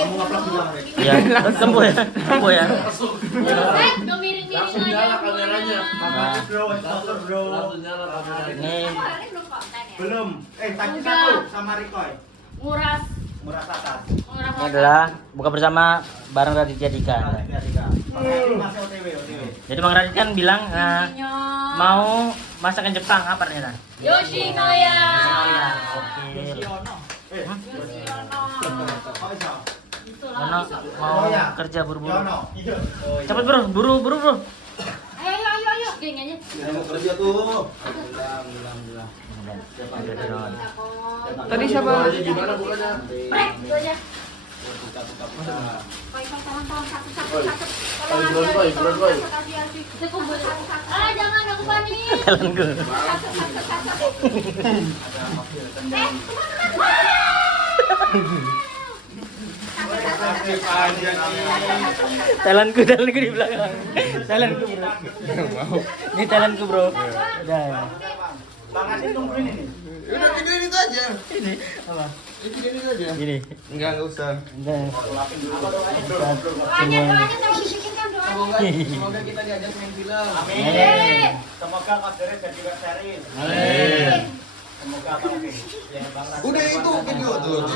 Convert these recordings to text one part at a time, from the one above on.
Kamu ngaplak juga, Rek. Iya, sembuh ya. Sembuh ya. Udah miring-miring Langsung aja nyala umurnya. kameranya. Makasih bro, sponsor bro. Langsung nyala kameranya. Ini Hari belum konten ya? Belum. Tadi Udah. satu sama Rikoy. Nguras. Murah atas. Nguras ini adalah buka bersama bareng Raditya Dika. Tiga. Pakai masih OTW. Jadi Bang Radit kan bilang Intinya. mau masakan Jepang apa ternyata? Yoshinoya. Yoshinoya. Oke. Yoshiono. Yoshiono. Oh iya. Itulah. Karena mau Oh, ya. kerja buru-buru. Yono. Iya. Cepet bro, buru bro. Ayo. Geng aja. Mau kerja tuh. Tadi siapa? Gimana bukannya? Brek, itu aja. Tolong, satu. Boy. Itu kumpul. Jangan, aku panik. Jalanku. Talentku di belakang. Talentku bro. Ini talentku bro. Udah ya. Bang Adi tungguin ini. Udah videoin itu aja. Ini apa? Videoin itu aja. Ini. Enggak usah. Udah. Doanya tolong dibikinkan doanya. Semoga kita diajak main film. Amin. Semoga kabarnya jadi web series. Amin. Semoga apa lagi? Ya, Bang Adi. Udah itu video tuh.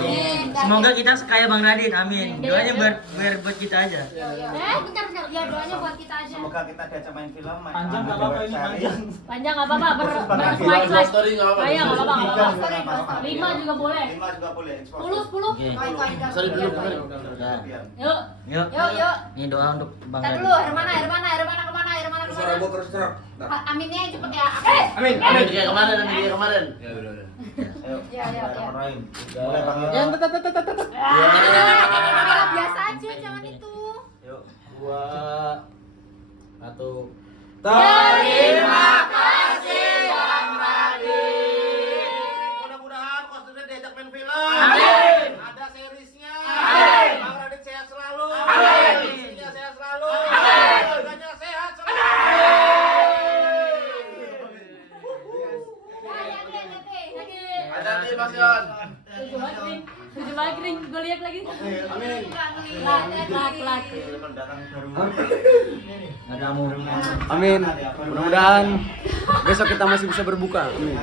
Semoga kita sekaya Bang Radit. Amin. Doanya biar buat kita aja. Bentar. Ya doanya buat kita aja. Semoga kita diajak main film. Panjang nggak apa-apa ini, panjang. Panjang nggak apa-apa, Slide, slide. Story enggak apa-apa. Iya, nggak apa-apa, nggak apa-apa. Nggak apa-apa. 5 juga boleh. 5 juga boleh. 10. Oke. Sorry dulu kemarin. Udah. Yuk. Yuk. Yuk. Ini doa untuk Bang Tar Radit. dulu, Hermana kemana? Suara gua terus terang. Aminnya yang cepet ya. Amin. Kayak kemarin. Ya udah. Ayo. Ya. Bismillahirrahmanirrahim. Mulai Bang. Yang Biasa aja, jangan itu. Yuk. 2 1 Terima kasih Bang Radit. Mudah-mudahan kostumnya diajak main film. Amin. Ada seriesnya. Amin. Bang Radit sehat selalu. Amin. Istrinya sehat selalu. Amin. Keluarganya sehat selalu. Hati-hati Mas Yon. 7 magring, gue lihat lagi. Amin. Lak. Pendatang baru. Ada kamu. Amin. Mudah-mudahan besok kita masih bisa berbuka. Amin.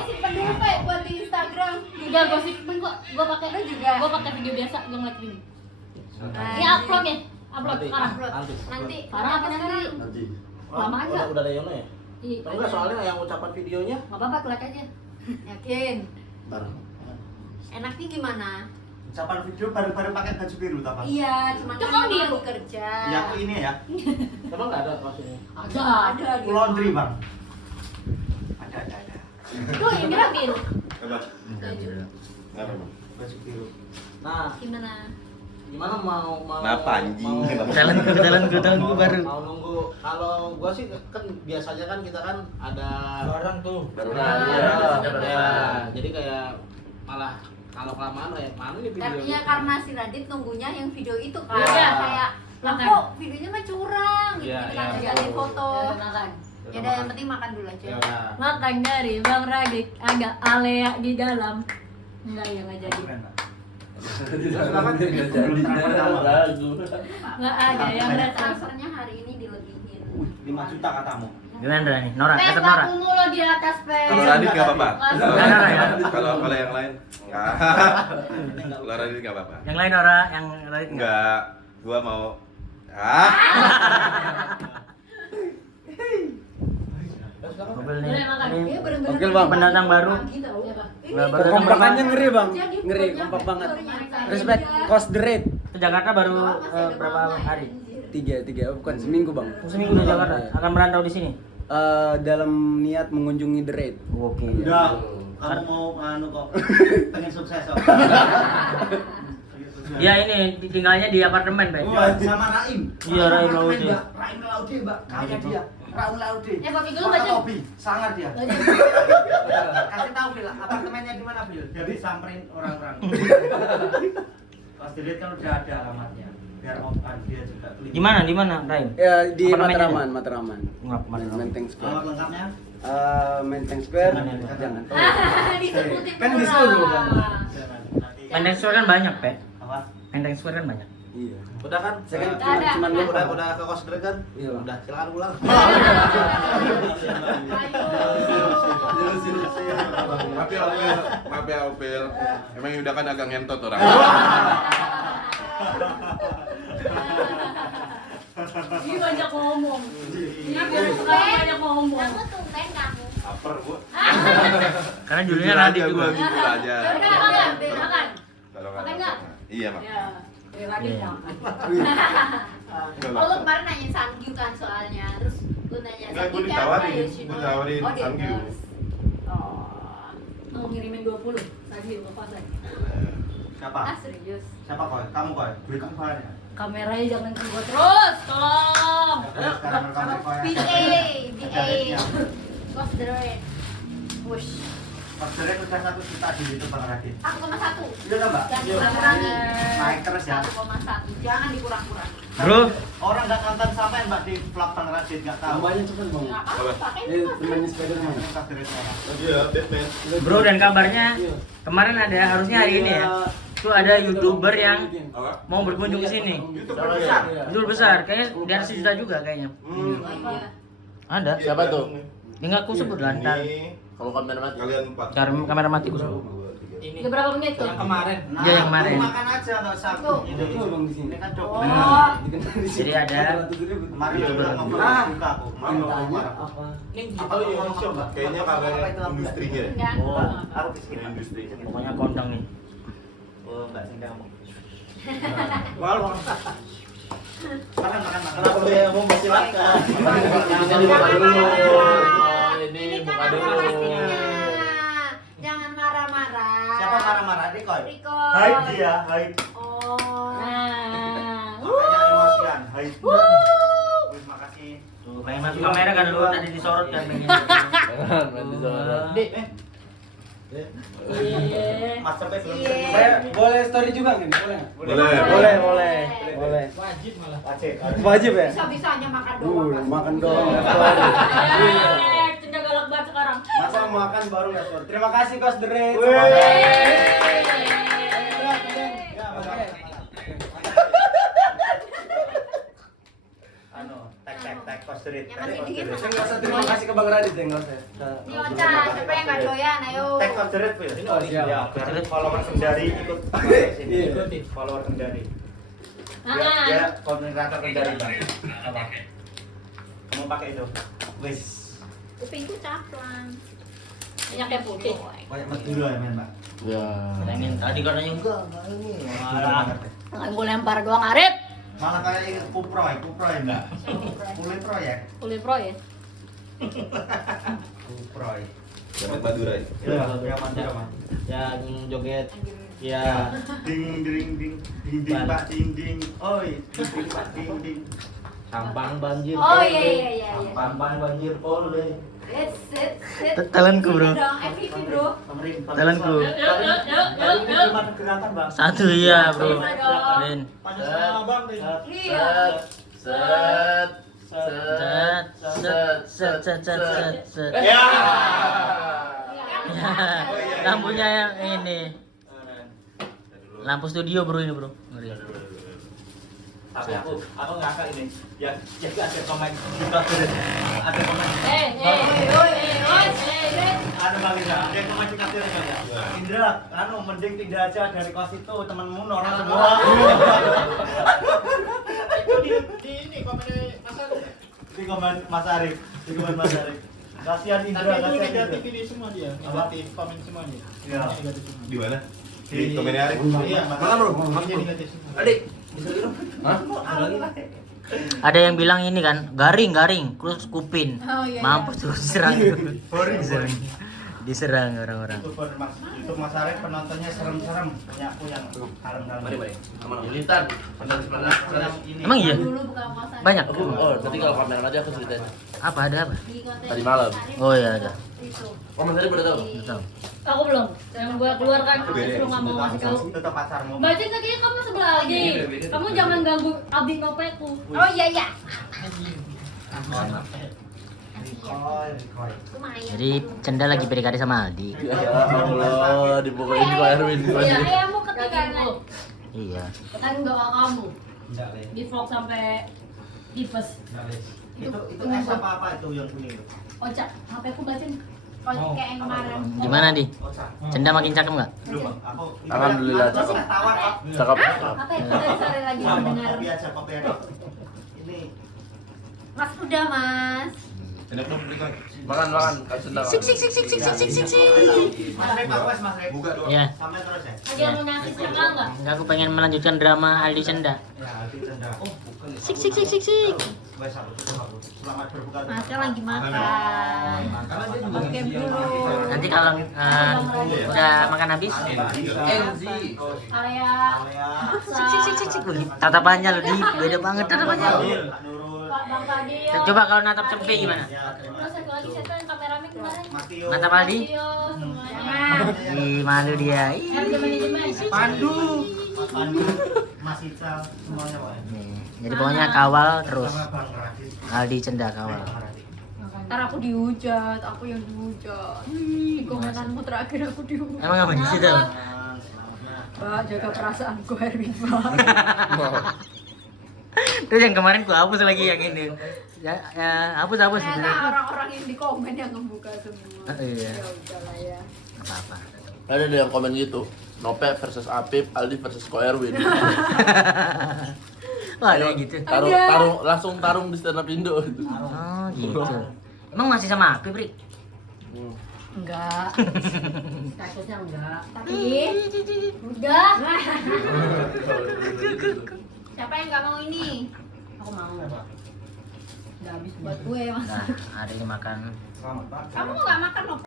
Simpen dulu Pak buat di Instagram. Enggak, gue simpen kok. Gue pakai juga. Gue pakai video biasa, gue ngeliat ini. Ini upload ya? Upload sekarang. Nanti. Sekarang apa nanti? Nanti. Lama aja. Udah ada Yono ya? Iya. Enggak, soalnya yang ucapan videonya Enggak apa-apa, kelak aja. Yakin? bareng. Enaknya gimana? Ucapan video baru-baru pakai baju biru tak Pak? Iya, cuma Itu kan kan memang biru. lagi kerja. Ya aku ini ya. Emang enggak ada maksudnya? Ada. Ada di Laundry Bang. Ada. Tuh, yang bilang biru. Coba. Apa, Bang? Baju biru. Nah, Gimana? gimana mau Kenapa, anjing? Talentku baru. Mau nunggu. Kalau gua sih kan biasanya kan kita kan ada Barang tuh. baru jadi kayak malah kalau kelamaan kayak mana nih video Iya, karena si Radit nunggunya yang video itu kan. Iya. Kayak lah Makan. kok videonya mah curang gitu Iya, kan iya. jadi foto. Makan. Ya udah yang penting makan dulu aja. Ya, Makan dari Bang Radit agak alea di dalam. Enggak ya, enggak jadi. Silakan. Belum transfer sama. Enggak ada yang Ada datang. transfernya hari ini dilebihin. 5 juta katamu. Gimana nih? Nora, Pes, tetap Nora. baku mulu di atas pes. Kalau Radit nggak apa-apa. Nggak Nora ya? Kalau yang lain nggak. Kalau Radit nggak apa-apa. Yang lain Nora, yang lain enggak. Nggak. Gua mau. Mobil nih. Boleh makan. Ini Iya, bener-bener Oke, Bang. pendatang baru. Pagi tau. Baru Kompakannya ngeri bang, Jadi ngeri, perutnya kompak banget. nyari. Respect, cost the rate. ke Jakarta baru berapa hari? Tiga, bukan seminggu bang. Seminggu di Jakarta. Akan merantau di sini. Dalam niat mengunjungi the rate. Oke. Udah. Kamu mau anu kok. Pengen sukses kok. Dia ini tinggalnya di apartemen, Pak. Sama Raim. Iya, Raim Laude. Mbak. Raim Laude, Mbak. Kaya dia. Raim Laude. Pakai dulu Mata baju. topi. Sangar dia. Kasih tahu Bil, apartemennya di mana Bil? Jadi samperin orang-orang. Pas dilihat kan udah ada alamatnya. Biar opan dia juga klik. Di mana, Raim? Ya di Apartemennya? Matraman. Enggak, Matraman. Menteng Alamat Square. lengkapnya? Menteng Square. Jangan, Jangan. Disebutin Kan orang. disuruh kan. Pendek kan banyak, Pak. Oh, Apa? Menteng Square kan banyak. Iya. Udah kan? Saya kan Nggak ada. cuman Udah ke kos Greg kan? Iya. Udah, silakan pulang. Maaf ya Opil. Emang Yuda kan agak ngentot orang. Dia banyak ngomong. Dia biasa sekali banyak ngomong. Kamu tumben kamu. Lapar gua. Karena Jujur judulnya aja Radit gua, juga. jujur aja. Udah makan, makan. Kalau Makan nggak? Iya, Mak. Ya. Radit Iya. makan. Oh lu kemarin nanya Samgyu kan soalnya, terus lu nanya Enggak, gua Samgyu ditawarin. apa, Yoshino? Gua ditawarin Oh, Samgyu. Dendels. Oh. Mau ngirimin 20 lagi lepas lagi. Siapa? Ah serius. Siapa kau? Kamu kau? Duit kamu kau ya? Kameranya jangan ke gua terus, tolong. Terus sekarang kamu kau ya? BA. Ghost the Red. Push. Ordernya udah 1 juta di YouTube Bang Radit. 1,1. Iya kan Mbak? Jangan dikurang-kurangi. Naik terus ya. 1,1. Jangan dikurang-kurangi. Bro, Orang nggak nonton sampai Mbak di vlog Bang Radit nggak tahu. Tambahnya cepet bang. Nggak apa-apa, pakai Eh itu. temannya Spiderman. Iya, Batman. bro dan kabarnya kemarin ada harusnya hari ini ya. Itu ada YouTuber yang Apa? mau berkunjung ke sini. YouTube Sama besar. YouTuber besar, kayaknya di atas 1 juta juga kayaknya. Oh iya. Ada. Siapa tuh? Ya nggak aku sebut lah ntar. Ini Kalau kamera mati. kalian 4. Kamera mati aku sebut. Udah berapa menit tuh? Yang kemarin. Nah, Iya, yang kemarin. lu makan aja nggak usah. Tuh. Ini Betul bang di sini. ini kan Oh. dokumen. Jadi ada Kemarin juga ngobrol buka aku. Mau marah. Apa? Apa lu ngomong Mbak? Kayaknya kagaknya industrinya. Enggak. Oh, aku di sini. Industrinya. pokoknya kondang nih. Oh, enggak sih kamu. Walau Makan. Kenapa dia mau silakan? Jangan Ini buka dulu. marah. Ini Ini buka kan dulu. ada pastinya. Jangan marah-marah. Siapa marah-marah? Rikoy. Riko. Hai dia, hai. Oh. Nah. Makanya emosian. Hai. Wuh. Terima kasih. Tuh, pengen masuk kamera kan lu tadi disorot kan pengen. Jangan mandi sorot. Iya. Mas sampai belum Iya. Saya boleh story juga nggak? Boleh. Boleh. Boleh. Wajib malah. Wajib ya? Bisa-bisanya makan doang. Makan doang. Cinta galak banget sekarang. Masa makan baru nggak story. Terima kasih Coach The Red. Anu, tek kosterit. Yang masih dingin Saya makan. nggak usah terima kasih ke Bang Radit ya nggak usah. Ini Ocha, siapa yang nggak doyan? Ayo. Tek kosterit, Phil. Oh, siap. Ya, biar follower Kendari ikut sini. Iya. Ikuti follower Kendari. Ah. Dia koordinator Kendari, Bang. Apa? Kamu pakai itu. Wis. Kupingku caplang. Banyak yang putih. Banyak Madura ya, men, Pak. Ya. Pengen tadi katanya enggak ini. Marah. Nggak gue lempar doang Arif. Malah kayak inget kuproy enggak? Kulit proyek. Kulit pro ya. Kuproy. Dapat Madura itu. Ya, ya Madura, Mas. Yang joget. Ya. Ding ding ding ding ding Pak ding ding. Oi, ding ding Pak ding ding. Sampang banjir. Oh iya. Sampang banjir pole. Sit. Talentku, bro. Dong, FVP bro. Pemerintah. Talentku. Yuk. Ini cuma gerakan, Bang. Satu iya, bro. Rin. Panas Bang. Iya. Set. Set. Ya. Lampunya yang ini. Lampu studio, bro, ini, bro. Ngeri. Tapi aku ngakak ini. Ya ada komen di kosterit. Ada komen. Ada Bang Indra, ada komen di kosterit ya. Indra, mending pindah aja dari kos itu, temenmu orang semua. Itu di ini komennya Mas Arif. Di komen Mas Arif. Kasihan Indra, Tapi itu kasihan negatif Indra. ini semua dia. Apa? Negatif komen semua dia. Iya. Negatif semua. Di mana? Di komennya Arif. Iya, Mana, Bro? Komennya negatif semua. Adik. Ada yang bilang ini kan, garing, terus kupin. Oh, iya, Mampus tuh diserang. Diserang orang-orang. YouTube Mas Arif penontonnya serem-serem. Punya aku yang kalem-kalem. Mari. Aman. Militan. Pandang sebelah. Ini. Emang iya? Dulu buka puasa. Banyak? Oh, nanti kalau kamera aja aku ceritain. Apa ada apa? Di konten Tadi malam. Oh iya ada. Itu. Komen tadi udah tahu. Nggak tahu. Aku belum. Yang gue keluarkan disuruh nggak mau ngasih tahu. Itu tuh pacarmu. Mbak Cinta kayaknya kamu sebelah lagi. Kamu jangan ganggu abdi ngopekku. Oh iya. Rikoy. Lumayan. Jadi Cenda lagi PDKT sama Aldi. Ya Allah, dipukulin Pak Erwin. Iya, ayahmu ketinggalan. Iya. Kan enggak kamu. Enggak, Le. Di vlog sampai tipes. Enggak, Le. Itu es apa itu yang kuning itu? Ocak, HP aku bacaan. Kalau kayak yang kemarin. Gimana di? Oca. Cenda makin cakep nggak? Belum, aku Alhamdulillah, aku cakep. sudah tawar kok. Cakep. Apa itu dari sore lagi mendengar? Kopi aja, kopi aja. Ini Mas udah mas. Makan, kasih sendal. Mas Rek, Mas Rek. Buka dulu. Iya. Sampai terus ya. Lagi yang nangis kakak enggak? Enggak, aku pengen melanjutkan drama Aldi Cenda. Ya, Aldi Cenda. Oh, bukan. Sik. Wes aku tutup aku. Selamat berbuka. Masnya lagi makan. Oke dulu. Nanti kalau udah makan habis, Area sik. Wih, tatapannya loh di, beda banget tatapannya. Pak Nurul. Pak Bang Fadil. Coba kalau natap Cempe gimana? Terus satu lagi siapa yang kameramen kemarin? Mas Tio. Natap Aldi? Tio, semuanya. Ih, malu dia. Ih. Manajemen. Pandu. Mas Pandu. Mas Ical semuanya Pak. Nih, jadi pokoknya kawal terus. Sama Bang Radit. Aldi Cenda kawal. Bang Radit. Ntar aku dihujat, aku yang dihujat. Di komenanmu terakhir aku dihujat. Emang apa di situ? Mbak, jaga perasaanku Herwin, Mbak. Terus yang kemarin ku hapus lagi yang ini. Ya, hapus Ternyata sebenarnya. orang-orang yang di komen yang ngebuka semua. Iya. Ya udahlah ya. Apa-apa. Ada yang komen gitu. Nope versus Apip, Aldi versus Ko Erwin. Wah, ada yang gitu. Langsung tarung di stand up Indo gitu. Oh, gitu. Emang masih sama Apip, Rik? Enggak. Statusnya enggak. Tapi Udah. siapa yang nggak mau ini? Aku mau. Udah habis buat gue mas. Nah, hari ini makan Selamat Pak. Kamu nggak makan loh?